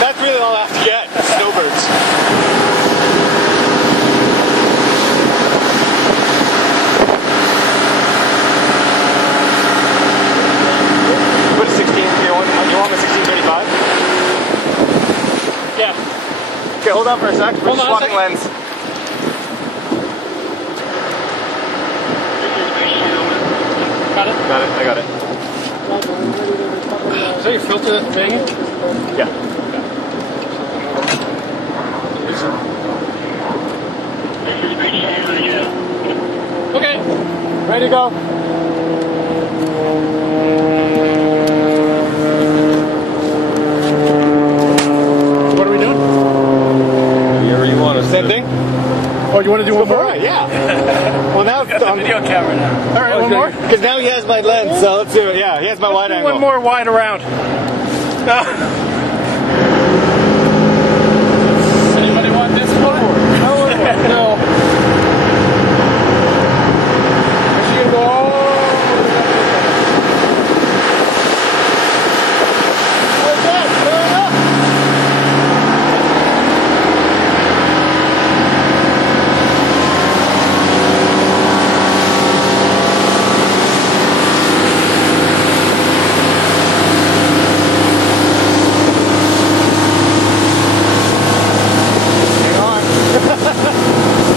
That's really all I have to get, snowbirds. Put a 16, you want a 1635? Yeah. Okay, hold on for a sec, we're swapping lens. Got it? Got it, I got it. Is that your filter that's banging? Yeah. Okay. Ready to go. What are we doing? Whatever you want. Same thing? Oh, you want to do one more? Alright, yeah. Well, now it's on video camera now. All right, one more? Because now he has my lens, so let's do it. Yeah, he has my wide angle. One more wide around. Anybody want this one? No. She can go all like that. Fair enough. Hang on.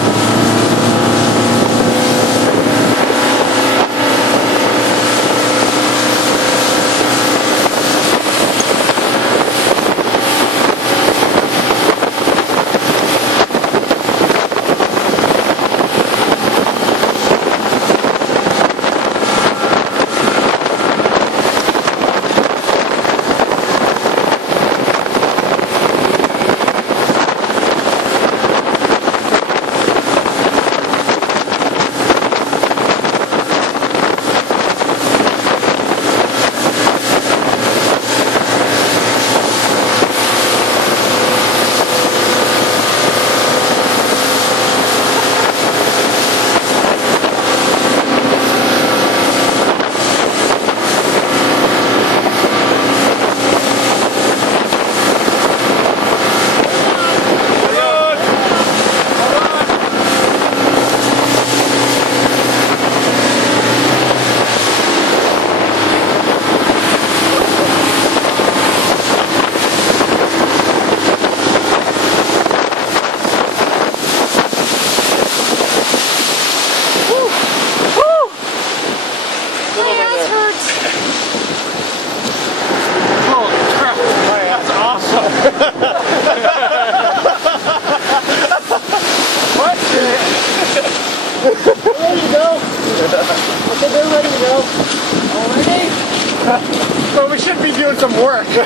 Well, we should be doing some work. I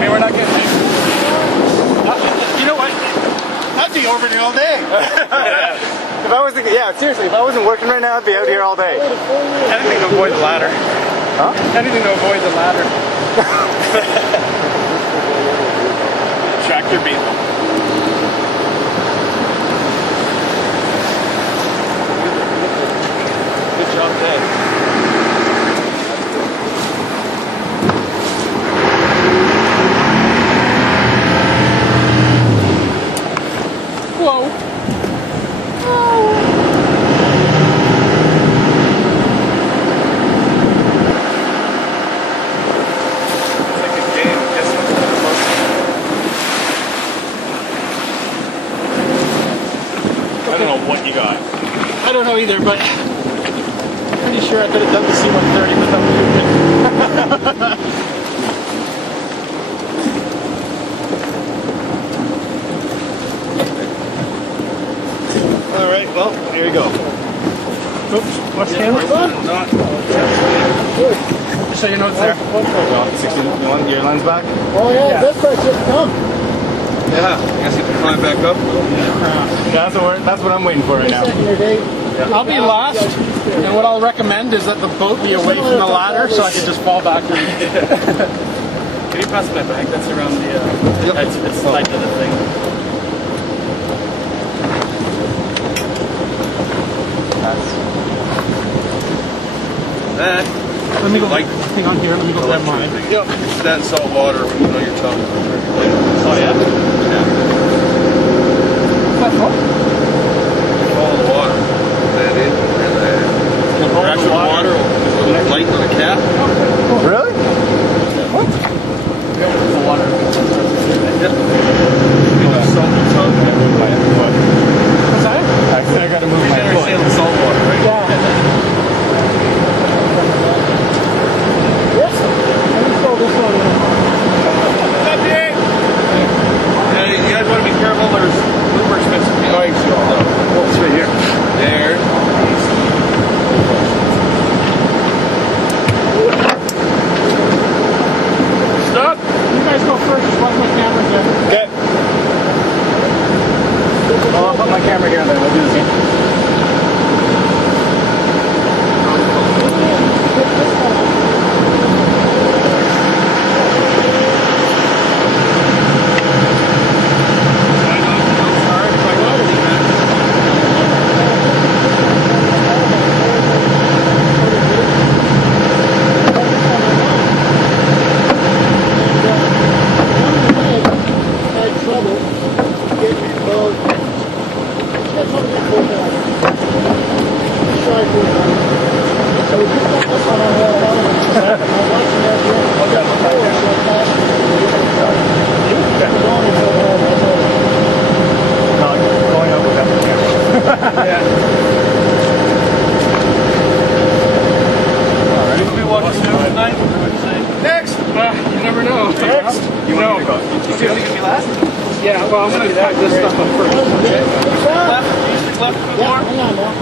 mean, we're not getting paid. You know what? I'd be over there all day. If I wasn't, yeah, seriously, if I wasn't working right now, I'd be out here all day. Anything to avoid the ladder. Huh? Anything to avoid the ladder. Tractor beat. Good job, Dave. Whoa. I don't know what you got. I don't know either, but I'm pretty sure I could have done the C-130 without moving. All right, well, here you go. Oops, what's the camera on? Just so you know it's there. Well, 16, you want your lens back? Oh yeah, this place just come. Yeah, I guess you can climb back up. Yeah, that's what I'm waiting for right now. I'll be last, and what I'll recommend is that the boat be away from the ladder so I can just fall back in. Can you pass my bag? That's around the, it's tied to the thing. Let me go, hang on here, let me go grab mine. Yep. Stand in salt water when you know your tongue. Oh yeah? What's that for? Follow the water. That in. And the actual water with a light on the cap. Really? What? The water. Yep. You know, salt your tongue. What's that? I gotta move my Generally sail in salt water, right? Yeah. Yes. Let's go this one. Hey, you guys want to be careful, there's numerous bits of the ice. Oh, it's right here. There. Stop! You guys go first, just watch my camera here. Okay. Well, I'll put my camera here and then we'll do the same. Had trouble getting involved. That's what we put on. Shy for it. So we picked up this one on the other one. I'm watching that here. Going up without the camera. Yeah. Alright, we'll be watching news tonight. Next! You never know. Next? You want me to go? You think it's gonna be last? Yeah, well, I'm going to pack this stuff up first. Yeah, Left, east, left, hang on now.